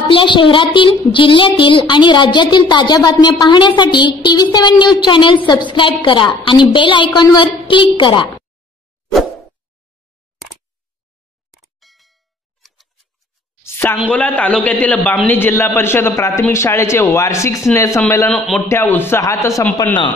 आपल्या शहरातील, जिल्ह्यातील आणि राज्यातील ताज्या बातम्या पाहण्यासाठी TV7 न्यूज चॅनल सबस्क्राइब करा आणि बेल आयकॉनवर क्लिक करा। सांगोला तालुक्यातील बामणी जिल्हा परिषद प्राथमिक शाळेचे वार्षिक स्नेहसंमेलन मोठ्या उत्साहात संपन्न।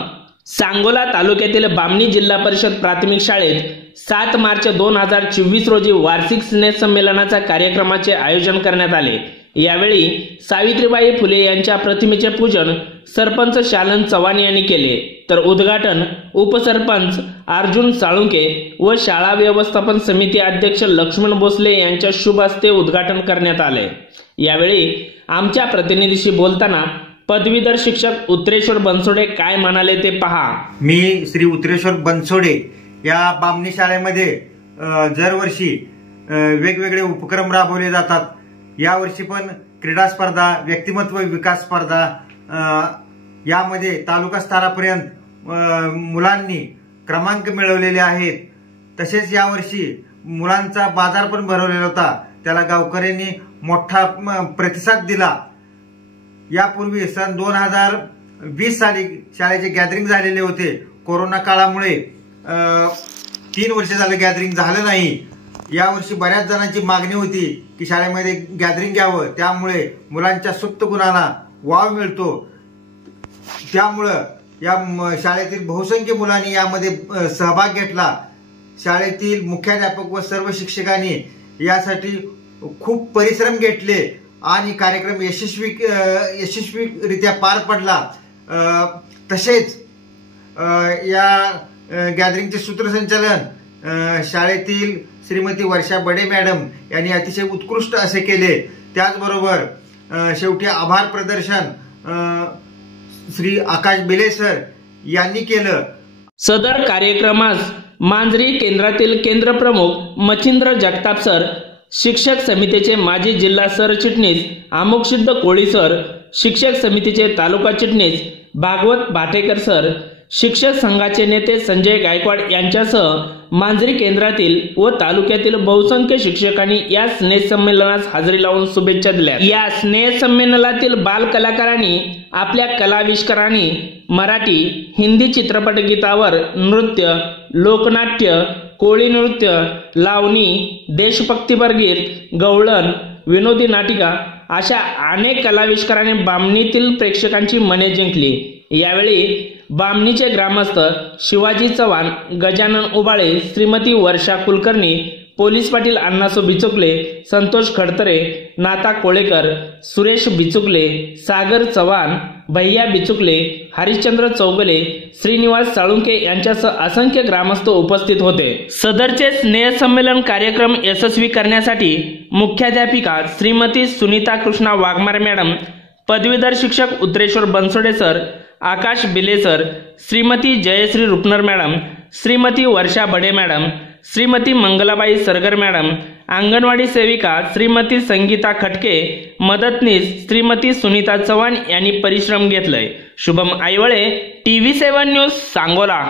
सांगोला तालुक्यातील बामणी जिल्हा परिषद प्राथमिक शाळेत 7 मार्च 2024 रोजी वार्षिक स्नेहसंमेलनाचा कार्यक्रमाचे आयोजन करण्यात आले। यावेळी सावित्रीबाई फुले यांच्या प्रतिमेचे पूजन सरपंच शालन चव्हाण यांनी केले, तर उद्घाटन उपसरपंच अर्जुन साळुंके व शाळा व्यवस्थापन समिती अध्यक्ष लक्ष्मण भोसले यांच्या शुभ हस्ते उद्घाटन करण्यात आले। यावेळी आमच्या प्रतिनिधीशी बोलताना पदवीधर शिक्षक उत्रेश्वर बनसोडे काय म्हणाले ते पहा। मी श्री उत्रेश्वर बनसोडे या बामणी शाळेमध्ये दरवर्षी वेगवेगळे उपक्रम राबवले जातात। या वर्षी पण क्रीडा स्पर्धा, व्यक्तिमत्व विकास स्पर्धा यामध्ये तालुका स्तरापर्यंत मुलांनी क्रमांक मिळवलेले आहेत। तसेच यावर्षी मुलांचा बाजार पण भरवलेला होता, त्याला गावकऱ्यांनी मोठा प्रतिसाद दिला। यापूर्वी सन 2020 साली शाळेचे गॅदरिंग झालेले होते। कोरोना काळामुळे 3 वर्ष झाले गॅदरिंग झालं नाही। यावर्षी बऱ्याच जणांची मागणी होती की शाळेमध्ये गॅदरिंग घ्यावं, त्यामुळे मुलांच्या सुप्त गुणांना वाव मिळतो। त्यामुळे या शाळेतील बहुसंख्य मुलांनी यामध्ये सहभाग घेतला। शाळेतील मुख्याध्यापक व सर्व शिक्षकांनी यासाठी खूप परिश्रम घेतले आणि कार्यक्रम यशस्वीरित्या पार पडला। तसेच या गॅदरिंगचे सूत्रसंचालन शाळेतील श्रीमती वर्षा बडे मॅडम यांनी अतिशय उत्कृष्ट असे केले। त्याचबरोबर शेवटी आभार प्रदर्शन श्री आकाश बिले सर यांनी केलं। सदर कार्यक्रमास मांजरी केंद्रातील केंद्र प्रमुख मच्छिंद्र जगताप सर, शिक्षक समितीचे माजी जिल्हा सरचिटणीस अमुकसिद्ध कोळी सर, शिक्षक समितीचे तालुका चिटणीस भागवत भाटेकर सर, शिक्षक संघाचे नेते संजय गायकवाड यांच्यासह मांजरी केंद्रातील व तालुक्यातील बहुसंख्य शिक्षकांनी या स्नेहसंमेलनास हजेरी लावून शुभेच्छा दिल्या। या स्नेहसंमेलनातील बाल कलाकारांनी आपल्या कलाविष्कारांनी मराठी, हिंदी चित्रपट गीतावर नृत्य, लोकनाट्य, कोळी नृत्य, लावणी, देशभक्तीपर गीत, गवळण, विनोदी नाटिका अशा अनेक कलाविष्कारांनी बामणीतील प्रेक्षकांची मने जिंकली। यावेळी बामणीचे ग्रामस्थ शिवाजी चव्हाण, गजानन उबाळे, श्रीमती वर्षा कुलकर्णी, पोलीस पाटील अण्णासो बिचुकले, संतोष खडतरे, नाता कोळेकर, सुरेश बिचुकले, सागर चव्हाण, भैया बिचुकले, हरिश्चंद्र चौगले, श्रीनिवास साळुंके यांच्यासह असंख्य ग्रामस्थ उपस्थित होते। सदरचे स्नेहसंमेलन कार्यक्रम यशस्वी करण्यासाठी मुख्याध्यापिका श्रीमती सुनीता कृष्णा वाघमारे मॅडम, पदवीधर शिक्षक उत्रेश्वर बनसोडे सर, आकाश बिले सर, श्रीमती जयश्री रुपनर मॅडम, श्रीमती वर्षा बडे मॅडम, श्रीमती मंगलाबाई सरगर मॅडम, अंगणवाडी सेविका श्रीमती संगीता खटके, मदतनीस श्रीमती सुनीता चव्हाण यांनी परिश्रम घेतले। Shubham Aiwale, TV7 news, Sangola.